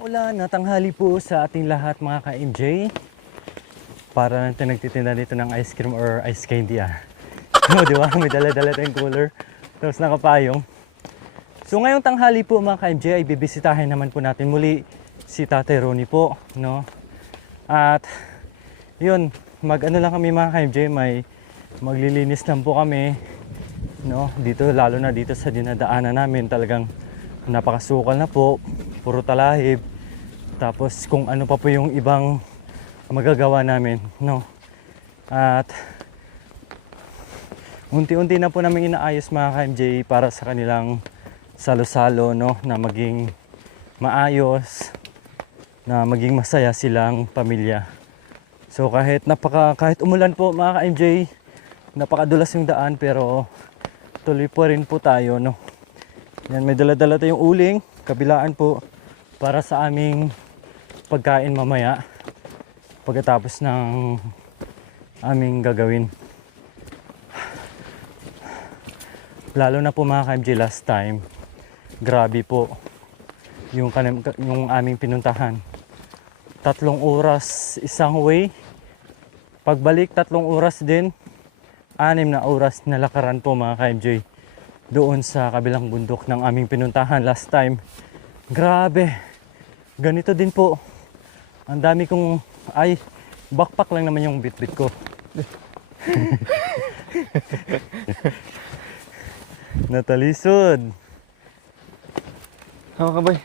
Maulan na tanghali po sa ating lahat mga ka-MJ. Para natin nagtitinda dito ng ice cream or ice candy No, di ba? May dala-dala tayong cooler. Tapos nakapayong. So ngayong tanghali po mga ka-MJ ay bibisitahin naman po natin muli si Tatay Ronnie po. No? At yun, mag-ano lang kami mga ka-MJ, may maglilinis lang po kami. No? Dito, lalo na dito sa dinadaanan namin talagang napakasukal na po. Puro talahib. Tapos kung ano pa po yung ibang magagawa namin, no. At unti-unti na po namin inaayos mga ka-MJ para sa kanilang salo-salo, no, na maging maayos, na maging masaya silang pamilya. So kahit umulan po mga ka-MJ, napakadulas yung daan pero tuloy po rin po tayo, no. Yan, may dala-dala tayong uling, kabilaan po para sa aming pagkain mamaya pagkatapos ng aming gagawin. Lalo na po mga ka-MJ, last time grabe po yung aming pinuntahan. 3 oras isang way, pagbalik 3 oras din, 6 na oras na lakaran po mga ka-MJ doon sa kabilang bundok ng aming pinuntahan last time. Grabe, ganito din po. Ang dami kong, backpack lang naman yung bitbit ko. Natalisod. Hawa ka, boy.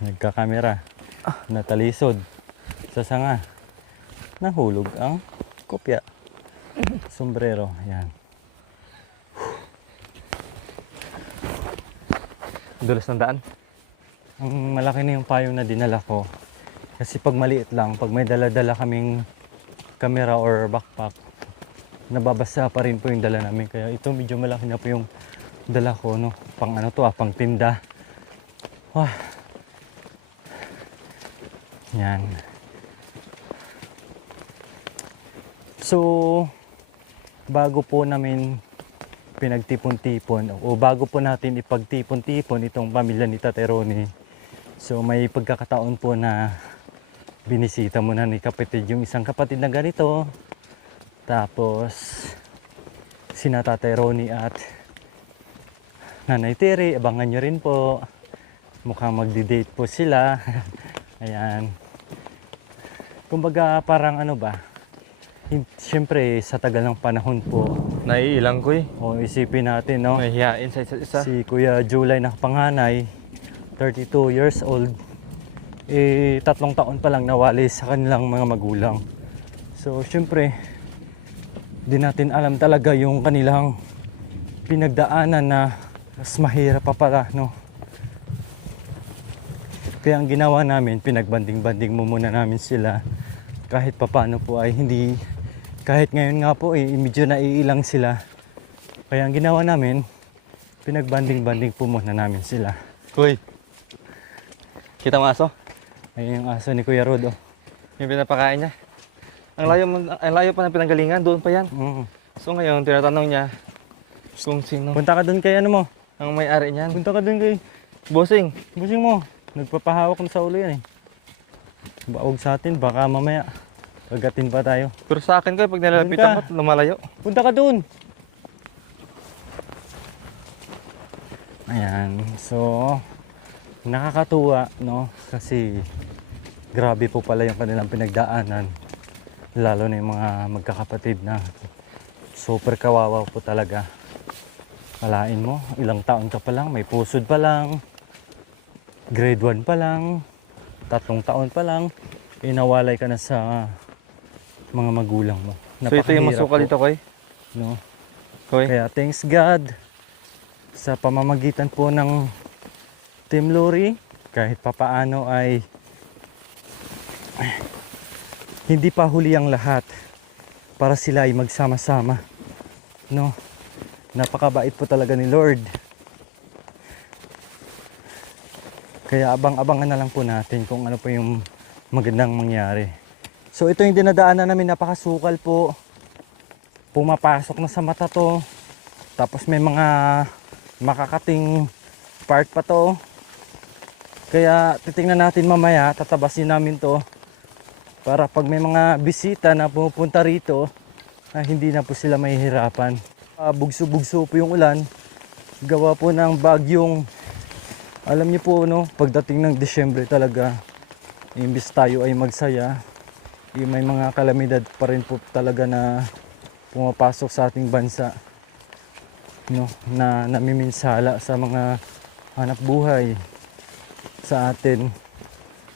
Nagkakamera. Natalisod. Sa sanga. Nahulog ang kopya. Sombrero. Yan. Dulas ng daan. Ang malaki na yung payong na dinala ko. Kasi pag maliit lang, pag may dala-dala kaming camera or backpack, nababasa pa rin po yung dala namin. Kaya ito medyo malaki na po yung dala ko, no? Pang ano to, pang tinda. Yan. So, bago po namin pinagtipon-tipon o bago po natin ipagtipon-tipon itong pamilya ni Tatay Ronnie, so may pagkakataon po na binisita muna ni kapatid yung isang kapatid na ganito. Tapos sina Tatay Ronnie at Nanay Terry, abangan nyo rin po, mukhang magdi-date po sila. Ayan, kumbaga parang ano ba, siyempre sa tagal ng panahon po, Naiilang ko eh. o isipin natin, no? Mahihiyain sa isa't isa. Si Kuya July na panganay, 32 years old, 3 taon pa lang nawali sa kanilang mga magulang. So syempre, di natin alam talaga yung kanilang pinagdaanan na mas mahirap pa pala, no? Kaya ang ginawa namin, pinagbanding-banding mo muna namin sila kahit papano po ay hindi. Kahit ngayon nga po medyo naiilang sila. Kaya ang ginawa namin, pinagbanding-banding po muna namin sila. Kuy, kita mo aso? Ayun yung aso ni Kuya Rod, oh. Yung pinapakain niya. Ang layo pa ng pinanggalingan, doon pa yan. So ngayon, tinatanong niya kung sino Punta ka doon kay ano mo. ang may-ari niyan. Punta ka doon kay Bossing. busing mo. Nagpapahawak na sa ulo yan eh. Huwag sa atin, baka mamaya kagatin pa tayo. Pero sa akin ko, pag nilalapitan ko, lumalayo. Punta ka doon. Ayan, so nakakatuwa, no? Kasi grabe po pala yung kanilang pinagdaanan. Lalo na yung mga magkakapatid na super kawawa po talaga. Kalain mo, ilang taon ka pa lang, may pusod pa lang, grade 1 pa lang, 3 taon pa lang, inawalay ka na sa mga magulang mo. So ito yung masukal dito, Koy. No? Koy. Kaya thanks God sa pamamagitan po ng Team Lori, kahit papaano ay hindi pa huli ang lahat para sila ay magsama-sama, no? Napakabait po talaga ni Lord. Kaya abang-abangan na lang po natin kung ano po yung magandang mangyari. So ito yung dinadaanan namin, napakasukal po. Pumapasok na sa mata to. Tapos may mga makakating part pa to. Kaya titingnan natin mamaya, tatabasin namin to para pag may mga bisita na pumupunta rito, hindi na po sila mahihirapan. Bugso-bugso po yung ulan, gawa po ng bagyong, alam niyo po no, pagdating ng Disyembre talaga, imbis tayo ay magsaya, may mga kalamidad pa rin po talaga na pumapasok sa ating bansa, no, na namiminsala sa mga hanap buhay sa atin.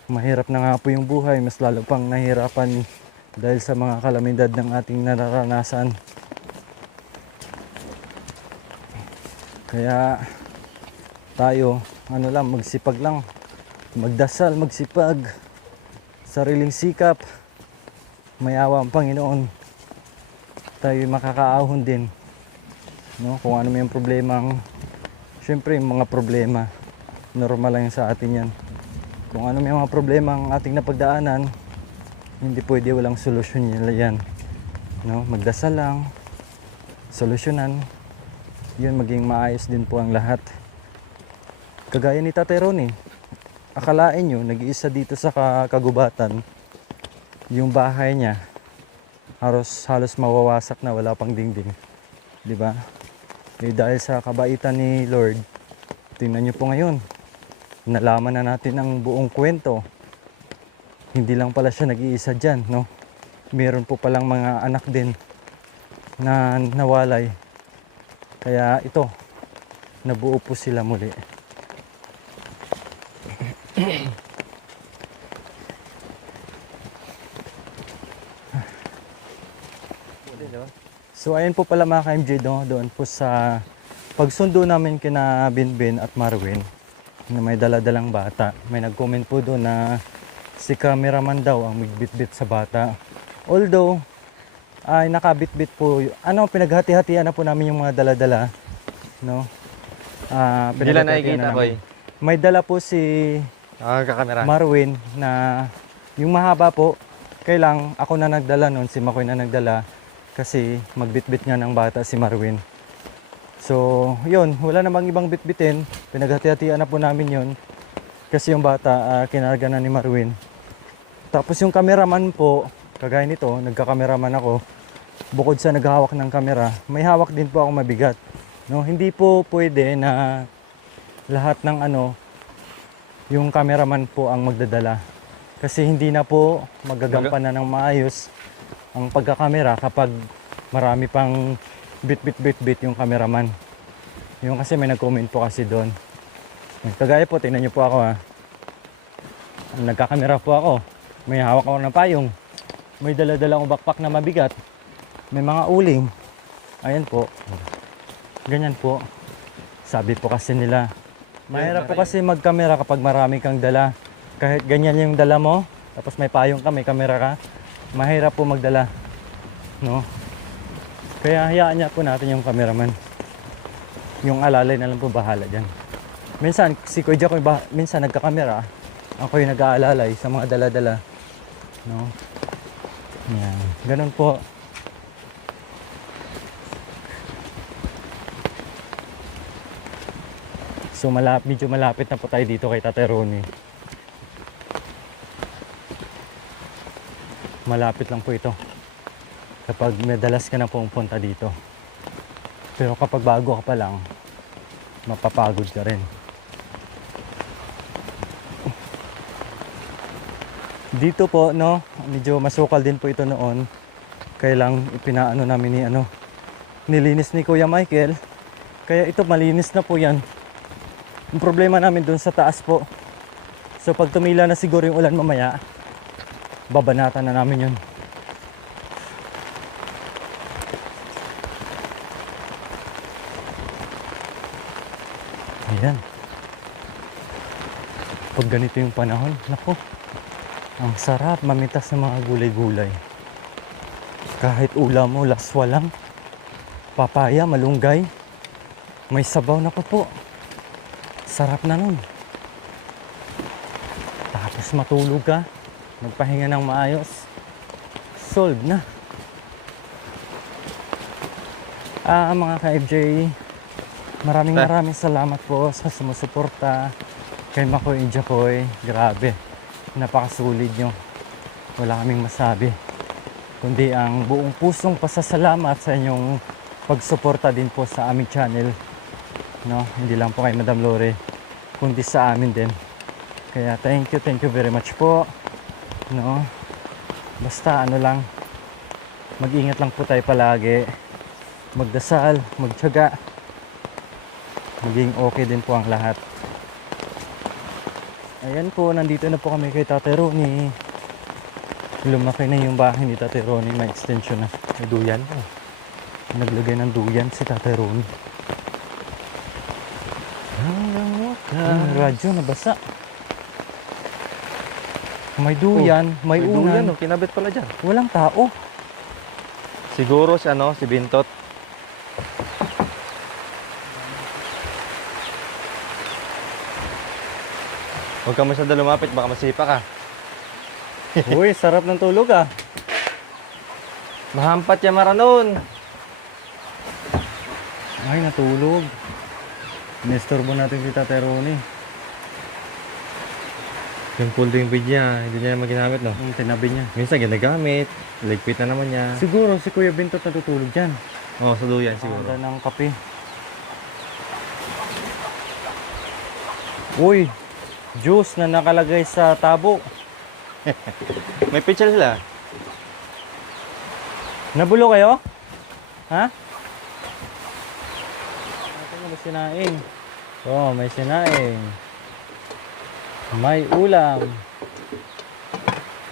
Mahirap na nga po yung buhay, mas lalo pang nahirapan dahil sa mga kalamidad ng ating nararanasan. Kaya tayo, magsipag lang, magdasal, magsipag, sariling sikap, may awa ang Panginoon, tayo makakaahon din, no? Kung ano may problemang, syempre mga problema normal lang sa atin yan. Kung ano may mga problema ang ating napagdaanan, hindi pwede walang solusyon yan, no? Magdasal lang, solusyonan, yun, maging maayos din po ang lahat. Kagaya ni Tatay Ronnie, akalain nyo nag-iisa dito sa kagubatan, yung bahay niya halos mawawasak na, wala pang dingding, di ba? Dahil sa kabaitan ni Lord, tingnan nyo po ngayon, nalaman na natin ang buong kwento. Hindi lang pala siya nag-iisa dyan, no? Meron po palang mga anak din na nawalay. Kaya ito, nabuo po sila muli. So ayun po pala mga ka-MJ, doon po sa pagsundo namin kina Binbin at Marwin na may daladalang bata. May nag-comment po doon na si cameraman daw ang magbitbit sa bata. Although ay nakabitbit po, pinaghati-hatian na po namin yung mga daladala, no? Hindi lang nakikita ko eh. May dala po si Kakamera. Marwin na yung mahaba po, kailang ako na nagdala nun, si Makoy na nagdala kasi magbitbit nga ng bata si Marwin. So yun, wala namang ibang bitbitin, pinaghati-hatian na po namin yun kasi yung bata kinarga na ni Marwin. Tapos yung cameraman po, kagaya nito, nagka-cameraman ako, bukod sa naghahawak ng camera, may hawak din po ako mabigat, no? Hindi po pwede na lahat ng yung cameraman po ang magdadala. Kasi hindi na po magagampanan ng maayos ang pagkakamera kapag marami pang bit yung cameraman. Yung kasi may nag-comment po kasi doon. Kagaya po, tingnan nyo po ako nagkakamera po ako. May hawak ako ng payong. May dala-dala akong backpack na mabigat. May mga uling. Ayan po. Ganyan po. Sabi po kasi nila, mahirap po kasi magkamera kapag marami kang dala. Kahit ganyan yung dala mo, tapos may payong ka, may kamera ka, mahirap po magdala, no? Kaya hayaan niya po natin yung cameraman. Yung alalay na lang po bahala dyan. Minsan, si Kuya Jack, minsan nagkakamera, ako yung nag-aalalay sa mga dala-dala, no? Yan, ganun po. So medyo malapit na po tayo dito kay Tatay Ronnie. Malapit lang po ito kapag madalas ka na pumunta dito. Pero kapag bago ka pa lang, mapapagod ka rin. Dito po, no, medyo masukal din po ito noon. Kailang ipinaano namin nilinis ni Kuya Michael. Kaya ito malinis na po yan. Yung problema namin dun sa taas po. So pag tumila na siguro yung ulan mamaya, babanatan na namin yun. Ayan. Pag ganito yung panahon, naku, ang sarap mamitas ng mga gulay-gulay. Kahit ulam mo, laswa lang, papaya, malunggay, may sabaw na po. Sarap na nun. Tapos matulog ka, magpahinga ng maayos, solve na. Mga ka-FJ, maraming salamat po sa sumusuporta kay Makoy and Jacoy. Grabe, napakasulit nyo. Wala kaming masabi, kundi ang buong pusong pasasalamat sa inyong pagsuporta din po sa aming channel, no? Hindi lang po kay Madam Lore, kundi sa amin din. Kaya thank you very much po, no? Basta ano lang, mag-ingat lang po tayo palagi, magdasal, magtiyaga, maging okay din po ang lahat. Ayan po, nandito na po kami kay Tatay Ronnie. Lumaki na yung bahay ni Tatay Ronnie, may extension na. May duyan. Naglagay ng duyan si Tatay Ronnie. Ang radyo nabasa. May duyan, may duyan, unan. kinabit pala dyan. Walang tao. Siguro si ano, si Bintot. Huwag ka masyado lumapit, baka masipa ka. Uy, sarap ng tulog ah. Mahampat yan maranon. Ay, natulog. Inestorbo natin si Tatay Ronnie. Yung cool drink feed niya, hindi niya naman ginamit, no? Yung tinabi niya. Minsan ginagamit, ligpit na naman niya. Siguro si Kuya Bintot natutulog dyan. Oo, sa duyan siguro. Siguro. Ng kape. Uy, juice na nakalagay sa tabo. May picture sila. Nabulo kayo? Ha? May sinaing. Oh, may sinaing. May ulam.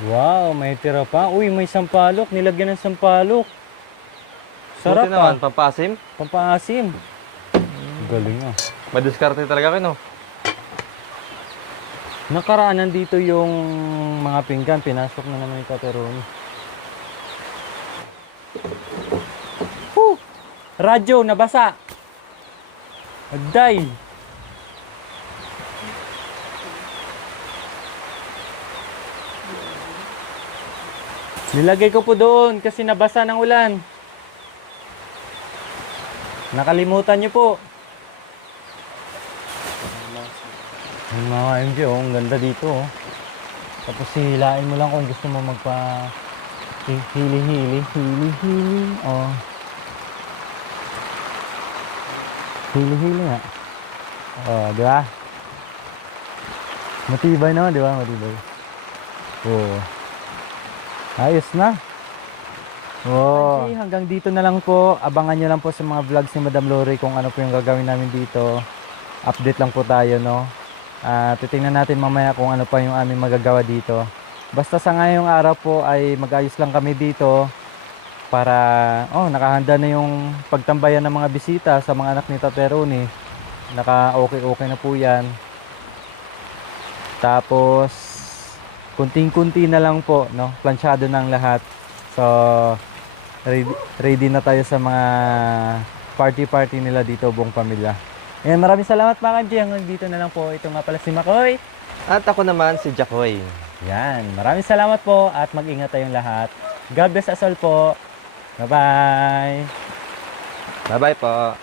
Wow, may tira pa. Uy, may sampalok. Nilagyan ng sampalok. Sarap Buti naman, ah. pampasim. Pampaasim. Galing ah. Madiskarte talaga kayo, no? Nakaraan nandito yung mga pinggan. Pinasok na naman yung Tatay Ronnie. Radyo, nabasa. Agday. Nilagay ko po doon kasi nabasa ng ulan. Nakalimutan niyo po. Yung mga MJ, oh, ang ganda dito. Oh. Tapos hilain mo lang kung gusto mo magpa hili-hili. Oh. Hili-hili nga. Oh, di ba? Matibay naman, di ba? Matibay. Oh. Ayos na. Oh. Okay, hanggang dito na lang po. Abangan nyo lang po sa mga vlogs ni Madam Lore kung ano po yung gagawin namin dito. Update lang po tayo, no? Titingnan natin mamaya kung ano pa yung aming magagawa dito. Basta sa ngayong araw po ay mag-ayos lang kami dito para nakahanda na yung pagtambayan ng mga bisita sa mga anak ni Tatay Ronnie. Naka-okay na po yan. Tapos kunting-kunti na lang po, no? Planchado ng lahat. So ready na tayo sa mga party nila dito, buong pamilya. Ayan, maraming salamat mga MJ. Hanggang dito na lang po. Ito nga pala si Makoy. At ako naman si Jacoy. Yan, maraming salamat po at mag-ingat tayong lahat. God bless us all po. Bye-bye. Bye-bye po.